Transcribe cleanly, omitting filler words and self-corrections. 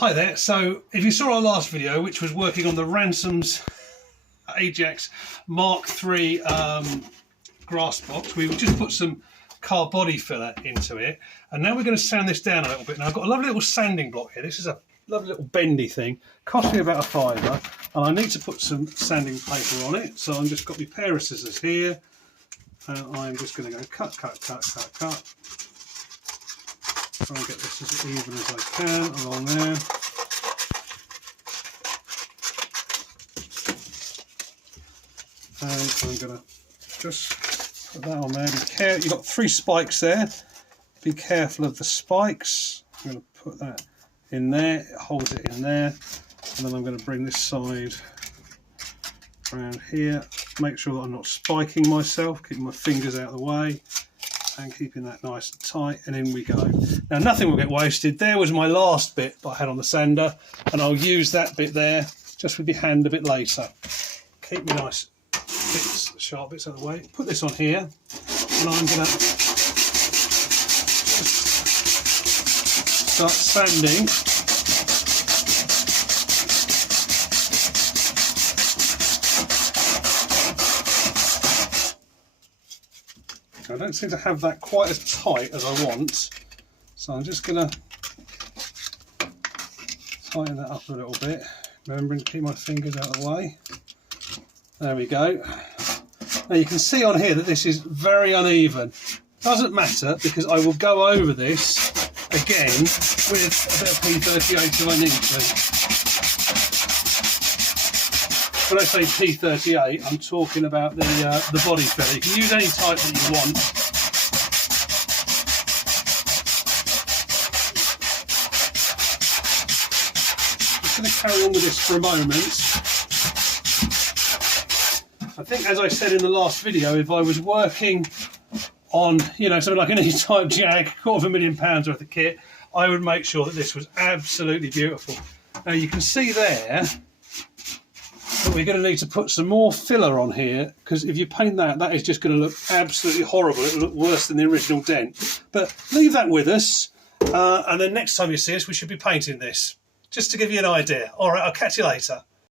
Hi there, so if you saw our last video, which was working on the Ransomes Ajax Mark III grass box, we just put some car body filler into it, and now we're going to sand this down a little bit. Now I've got a lovely little sanding block here. This is a lovely little bendy thing, cost me about £5, and I need to put some sanding paper on it, so I've just got my pair of scissors here, and I'm just going to go cut. Try and get this as even as I can along there. And I'm going to just put that on there. You've got 3 spikes there. Be careful of the spikes. I'm going to put that in there. It holds it in there. And then I'm going to bring this side around here. Make sure that I'm not spiking myself, keeping my fingers out of the way. And keeping that nice and tight, and in we go. Now nothing will get wasted. There was my last bit that I had on the sander, and I'll use that bit there just with your hand a bit later. Keep my nice bits, sharp bits out of the way. Put this on here, and I'm going to start sanding. I don't seem to have that quite as tight as I want, so I'm just going to tighten that up a little bit, remembering to keep my fingers out of the way. There we go. Now you can see on here that this is very uneven. Doesn't matter, because I will go over this again with a bit of P38 if I need to. When I say P38, I'm talking about the body filler. You can use any type that you want. I'm just going to carry on with this for a moment. I think, as I said in the last video, if I was working on, something like an E-type Jag, £250,000 worth of kit, I would make sure that this was absolutely beautiful. Now you can see there that we're going to need to put some more filler on here, because if you paint that is just going to look absolutely horrible. It will look worse than the original dent. But leave that with us, and then next time you see us we should be painting this, just to give you an idea. Alright, I'll catch you later.